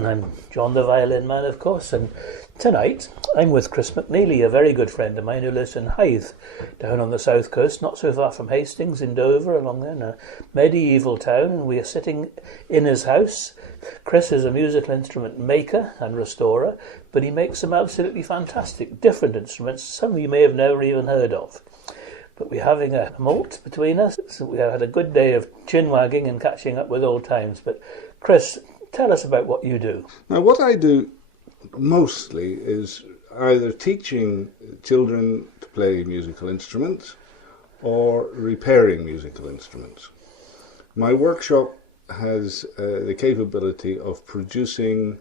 I'm John the violin man, of course, and tonight I'm with Chris McNeilly, a very good friend of mine who lives in Hythe, down on the south coast, not so far from Hastings in Dover, along there in a medieval town, and we are sitting in his house. Chris is a musical instrument maker and restorer, but he makes some absolutely fantastic different instruments, some you may have never even heard of. But we're having a malt between us, so we have had a good day of chin wagging and catching up with old times. But Chris, tell us about what you do. Now, what I do mostly is either teaching children to play musical instruments or repairing musical instruments. My workshop has the capability of producing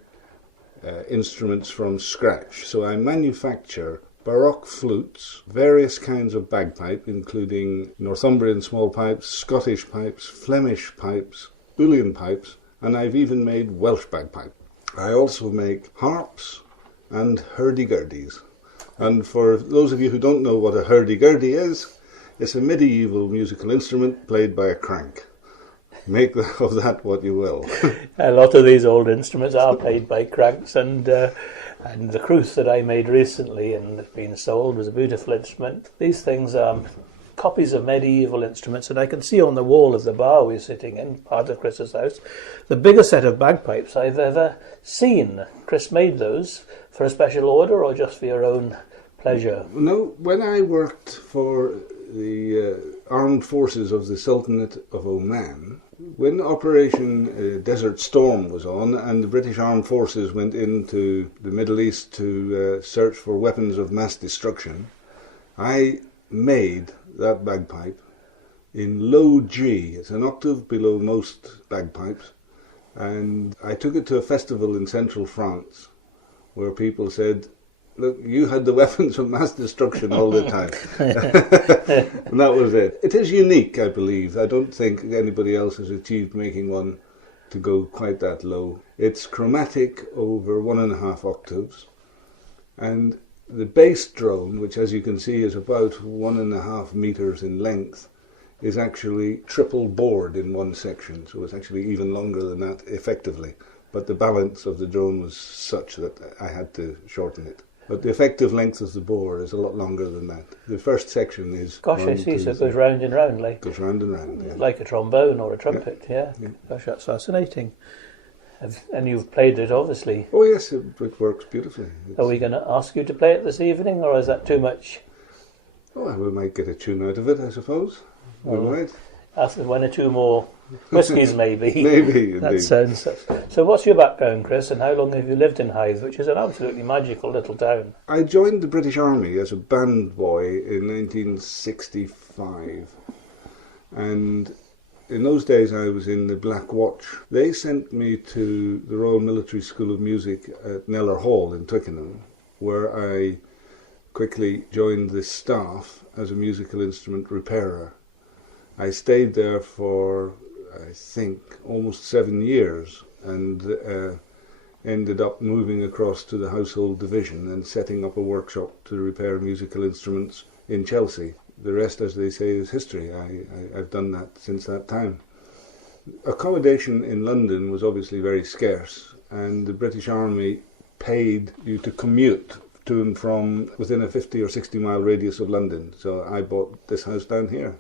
instruments from scratch. So I manufacture baroque flutes, various kinds of bagpipe, including Northumbrian small pipes, Scottish pipes, Flemish pipes, Boolean pipes, and I've even made Welsh bagpipe. I also make harps and hurdy-gurdies. And for those of you who don't know what a hurdy-gurdy is, it's a medieval musical instrument played by a crank. Make of that what you will. A lot of these old instruments are played by cranks, and the Crwth that I made recently and has been sold was a beautiful instrument. These things are copies of medieval instruments, and I can see on the wall of the bar we're sitting in, part of Chris's house, the biggest set of bagpipes I've ever seen. Chris made those for a special order or just for your own pleasure? No, when I worked for the armed forces of the Sultanate of Oman, when Operation Desert Storm was on and the British Armed Forces went into the Middle East to search for weapons of mass destruction, I made that bagpipe in low G. It's an octave below most bagpipes, and I took it to a festival in central France where people said, look, you had the weapons of mass destruction all the time. And that was it. It is unique, I believe. I don't think anybody else has achieved making one to go quite that low. It's chromatic over 1.5 octaves, and the bass drone, which as you can see is about 1.5 meters in length, is actually triple bored in one section, so it's actually even longer than that effectively. But the balance of the drone was such that I had to shorten it. But the effective length of the bore is a lot longer than that. The first section is... Gosh, I see, so it goes round and round. Goes round and round, yeah. Like a trombone or a trumpet, yeah. Gosh, that's fascinating. And you've played it, obviously. Oh yes, it works beautifully. Are we going to ask you to play it this evening, or is that too much? Oh, we might get a tune out of it, I suppose. We might. After 1 or 2 more whiskies, maybe. Maybe, That indeed. sounds... So what's your background, Chris, and how long have you lived in Hythe, which is an absolutely magical little town? I joined the British Army as a band boy in 1965, and in those days I was in the Black Watch. They sent me to the Royal Military School of Music at Kneller Hall in Twickenham, where I quickly joined the staff as a musical instrument repairer. I stayed there for, I think, almost 7 years, and ended up moving across to the household division and setting up a workshop to repair musical instruments in Chelsea. The rest, as they say, is history. I've done that since that time. Accommodation in London was obviously very scarce, and the British Army paid you to commute to and from within a 50 or 60 mile radius of London. So I bought this house down here,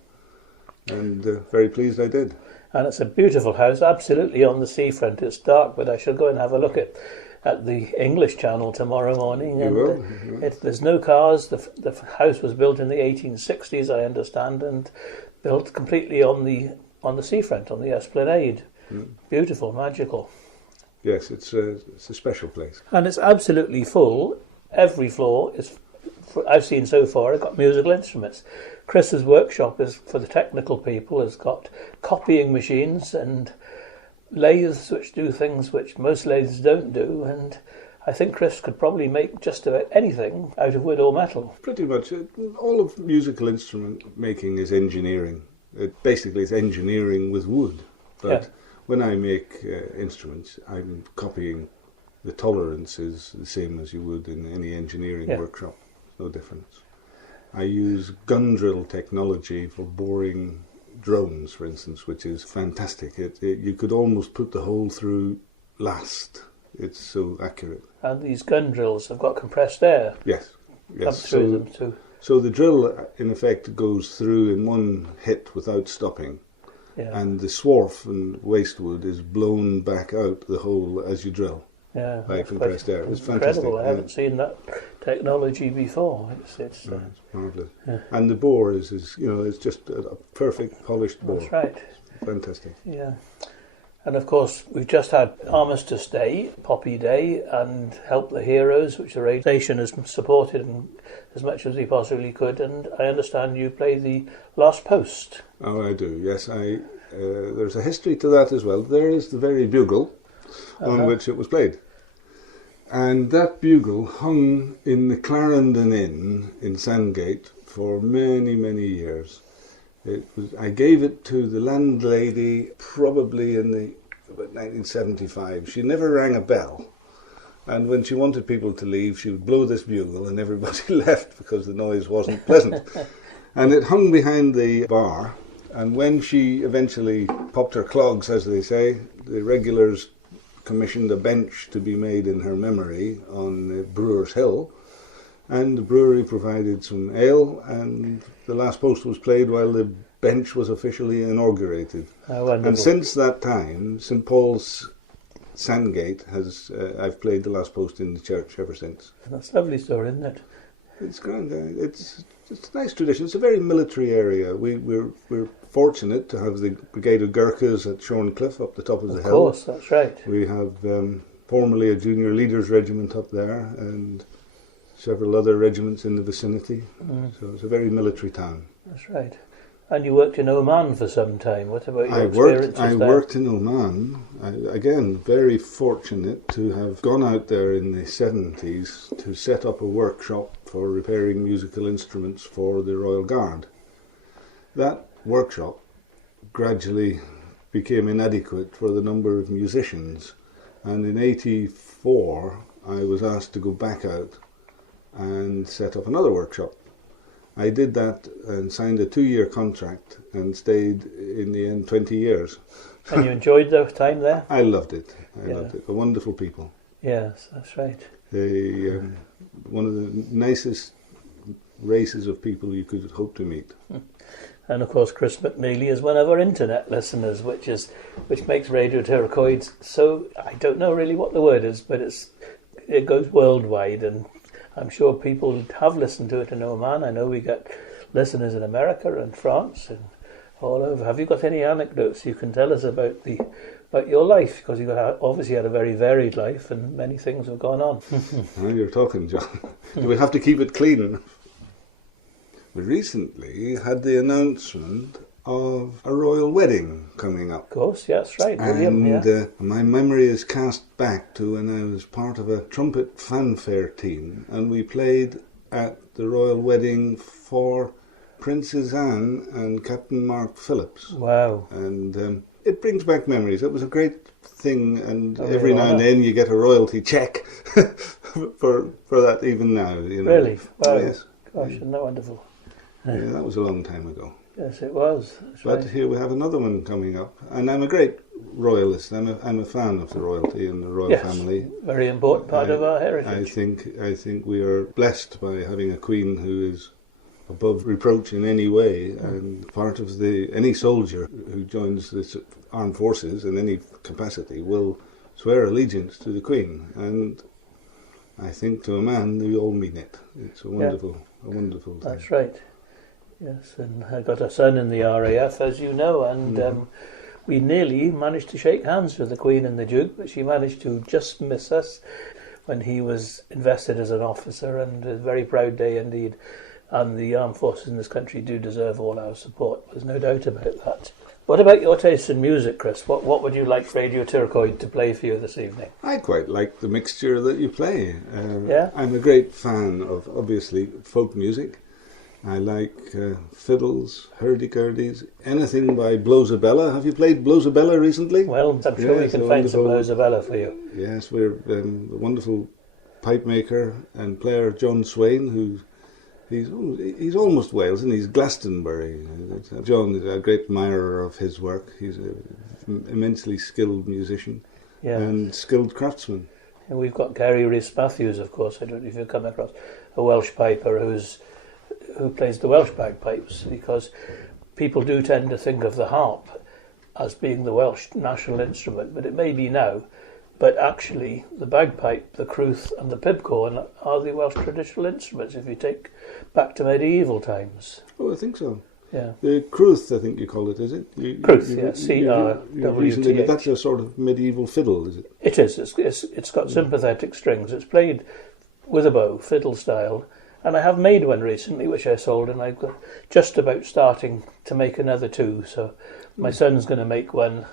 and very pleased I did. And it's a beautiful house, absolutely on the seafront. It's dark, but I shall go and have a look at the English Channel tomorrow morning. You and will. There's no cars. The house was built in the 1860s, I understand, and built completely on the seafront, on the Esplanade. Beautiful, magical. Yes, it's a special place. And it's absolutely full. Every floor is, I've seen so far, I've got musical instruments. Chris's workshop is for the technical people, has got copying machines and lathes which do things which most lathes don't do, and I think Chris could probably make just about anything out of wood or metal. Pretty much. All of musical instrument making is engineering. Basically it's engineering with wood. But when I make instruments, I'm copying. The tolerance is the same as you would in any engineering workshop. No difference. I use gun drill technology for boring drones, for instance, which is fantastic. You could almost put the hole through last It's so accurate. And these gun drills have got compressed air Yes, up yes. through them too. So the drill, in effect, goes through in one hit without stopping. Yeah. And the swarf and waste wood is blown back out the hole as you drill by compressed air. It's fantastic. Incredible. I haven't seen that technology before. It's marvellous. Yeah. And the bore is it's just a perfect polished bore. That's right. Fantastic. Yeah. And of course, we've just had Armistice Day, Poppy Day, and Help the Heroes, which the radio station has supported as much as we possibly could. And I understand you play the Last Post. Oh, I do. Yes, there's a history to that as well. There is the very bugle on which it was played, and that bugle hung in the Clarendon Inn in Sandgate for many, many years. I gave it to the landlady probably in about 1975. She never rang a bell, and when she wanted people to leave, she would blow this bugle, and everybody left because the noise wasn't pleasant. And it hung behind the bar, and when she eventually popped her clogs, as they say, the regulars commissioned a bench to be made in her memory on Brewer's Hill. And the brewery provided some ale, and the Last Post was played while the bench was officially inaugurated. And since that time, St Paul's Sandgate I've played the Last Post in the church ever since. That's a lovely story, isn't it? It's grand. It's a nice tradition. It's a very military area. We're fortunate to have the Brigade of Gurkhas at Shorncliffe up the top of the hill. Of course, that's right. We have formerly a junior leaders regiment up there, and several other regiments in the vicinity. So it's a very military town. That's right. And you worked in Oman for some time. What about your experiences there? I worked in Oman. Again, very fortunate to have gone out there in the 70s to set up a workshop for repairing musical instruments for the Royal Guard. That workshop gradually became inadequate for the number of musicians, and in 84 I was asked to go back out and set up another workshop. I did that and signed a 2-year contract and stayed in the end 20 years. And you enjoyed the time there? I loved it. I loved it. A wonderful people. Yes, that's right. They one of the nicest races of people you could hope to meet. And of course, Chris McNeilly is one of our internet listeners, which makes Radio Turquoise so, I don't know really what the word is, but it goes worldwide, and I'm sure people have listened to it in Oman. I know we get listeners in America and France and all over. Have you got any anecdotes you can tell us about your life? Because you obviously had a very varied life and many things have gone on. Now you're talking, John. We have to keep it clean. We recently had the announcement of a royal wedding coming up. Of course, yes, right. William, and my memory is cast back to when I was part of a trumpet fanfare team, and we played at the royal wedding for Princess Anne and Captain Mark Phillips. Wow. And it brings back memories. It was a great thing, and every now and then you get a royalty check for that even now. You know. Really? Wow. Yes. Gosh, isn't that wonderful? Yeah, that was a long time ago. Yes, it was. That's but right. Here we have another one coming up, and I'm a great royalist. I'm a fan of the royalty and the royal family. Very important part of our heritage. I think we are blessed by having a queen who is above reproach in any way, and part of any soldier who joins the armed forces in any capacity will swear allegiance to the queen, and I think to a man we all mean it. It's a wonderful thing. That's right. Yes, and I got a son in the RAF, as you know, and we nearly managed to shake hands with the Queen and the Duke, but she managed to just miss us when he was invested as an officer, and a very proud day indeed. And the armed forces in this country do deserve all our support. There's no doubt about that. What about your taste in music, Chris? What would you like Radio Turquoise to play for you this evening? I quite like the mixture that you play. I'm a great fan of, obviously, folk music. I like fiddles, hurdy-gurdies, anything by Blowsabella. Have you played Blowsabella recently? Well, I'm sure we can find some Blowsabella for you. Yes, we're the wonderful pipe maker and player John Swain, he's almost Wales, and he's Glastonbury. John is a great admirer of his work. He's an immensely skilled musician and skilled craftsman. And we've got Gary Rhys-Matthews, of course. I don't know if you've come across a Welsh piper who plays the Welsh bagpipes, because people do tend to think of the harp as being the Welsh national instrument, but it may be now. But actually, the bagpipe, the crwth and the pibcorn are the Welsh traditional instruments if you take back to medieval times. Oh, I think so. Yeah. The crwth, I think you call it, is it? Crwth, yeah, C-R-W-T-H. That's a sort of medieval fiddle, is it? It is. It's got sympathetic strings. It's played with a bow, fiddle style. And I have made one recently, which I sold, and I've got just about starting to make another two. So my son's going to make one,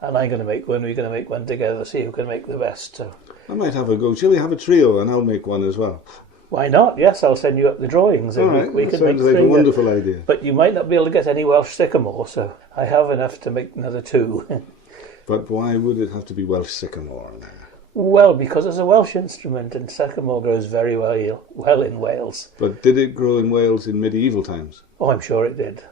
and I'm going to make one. We're going to make one together, see who can make the best. So I might have a go. Shall we have a trio, and I'll make one as well? Why not? Yes, I'll send you up the drawings, and right, we can make sounds like a wonderful idea. But you might not be able to get any Welsh sycamore, so I have enough to make another two. But why would it have to be Welsh sycamore? Well, because it's a Welsh instrument, and sycamore grows very well in Wales. But did it grow in Wales in medieval times? Oh, I'm sure it did.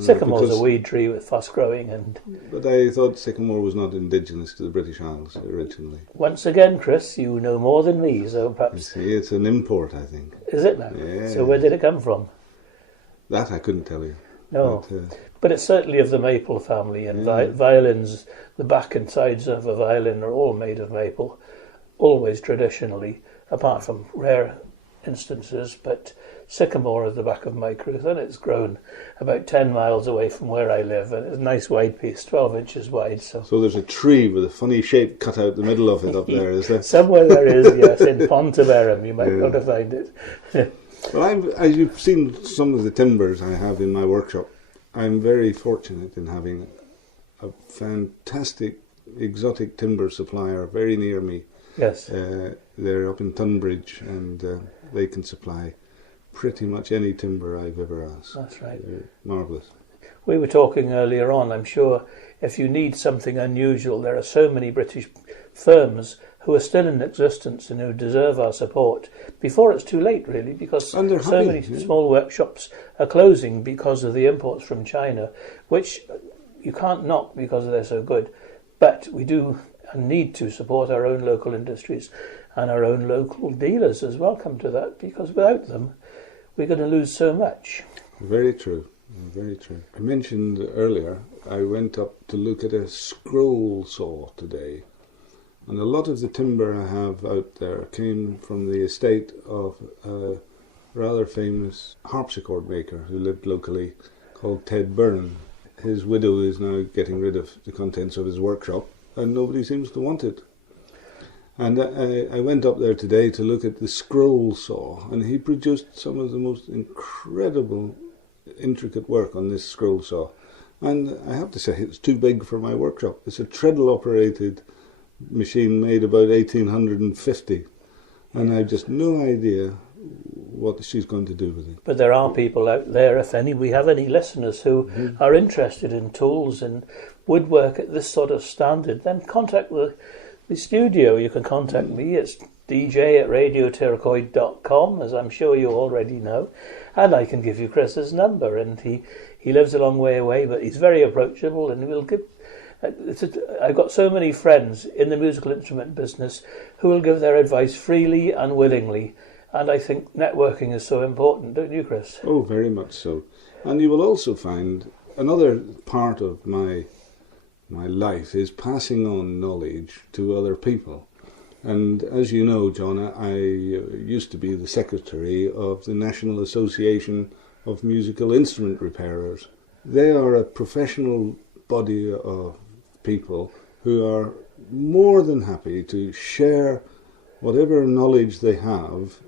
Sycamore's a weed tree with fast growing, But I thought sycamore was not indigenous to the British Isles originally. Once again, Chris, you know more than me, so perhaps... You see, it's an import, I think. Is it now? Yeah. So where did it come from? That I couldn't tell you. No, but it's certainly of the maple family, and violins, the back and sides of a violin are all made of maple, always traditionally, apart from rare instances, but sycamore is the back of my crwth, and it's grown about 10 miles away from where I live, and it's a nice wide piece, 12 inches wide. So there's a tree with a funny shape cut out the middle of it up there, is there? Somewhere there is, yes, in Ponteverum, you might be able to find it. Well, as you've seen some of the timbers I have in my workshop, I'm very fortunate in having a fantastic exotic timber supplier very near me. Yes. They're up in Tunbridge, and they can supply pretty much any timber I've ever asked. That's right. They're marvellous. We were talking earlier on, I'm sure if you need something unusual, there are so many British firms who are still in existence and who deserve our support before it's too late, really, because so many small workshops are closing because of the imports from China, which you can't knock because they're so good. But we do and need to support our own local industries and our own local dealers as well come to that, because without them, we're going to lose so much. Very true. Very true. I mentioned earlier, I went up to look at a scroll saw today. And a lot of the timber I have out there came from the estate of a rather famous harpsichord maker who lived locally called Ted Byrne. His widow is now getting rid of the contents of his workshop, and nobody seems to want it. And I went up there today to look at the scroll saw, and he produced some of the most incredible, intricate work on this scroll saw. And I have to say, it's too big for my workshop. It's a treadle-operated machine made about 1850, and I've just no idea what she's going to do with it. But there are people out there, if we have any listeners who are interested in tools and woodwork at this sort of standard, then contact the studio. You can contact me. It's dj@radioturcoid.com, as I'm sure you already know, and I can give you Chris's number, and he lives a long way away, but he's very approachable, and we'll give... I've got so many friends in the musical instrument business who will give their advice freely and willingly, and I think networking is so important, don't you, Chris? Oh, very much so. And you will also find another part of my life is passing on knowledge to other people. And as you know, John, I used to be the secretary of the National Association of Musical Instrument Repairers. They are a professional body of people who are more than happy to share whatever knowledge they have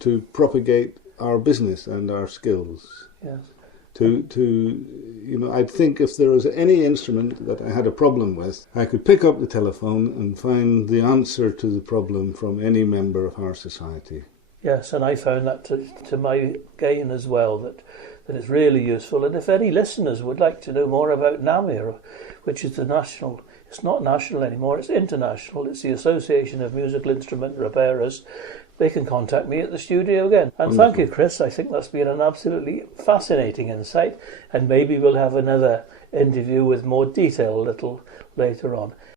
to propagate our business and our skills. Yes. I'd think if there was any instrument that I had a problem with, I could pick up the telephone and find the answer to the problem from any member of our society. Yes, and I found that to my gain as well, that it's really useful. And if any listeners would like to know more about NAMIR, which is it's not national anymore, it's international, it's the Association of Musical Instrument Repairers, they can contact me at the studio again. And wonderful. Thank you, Chris. I think that's been an absolutely fascinating insight, and maybe we'll have another interview with more detail a little later on.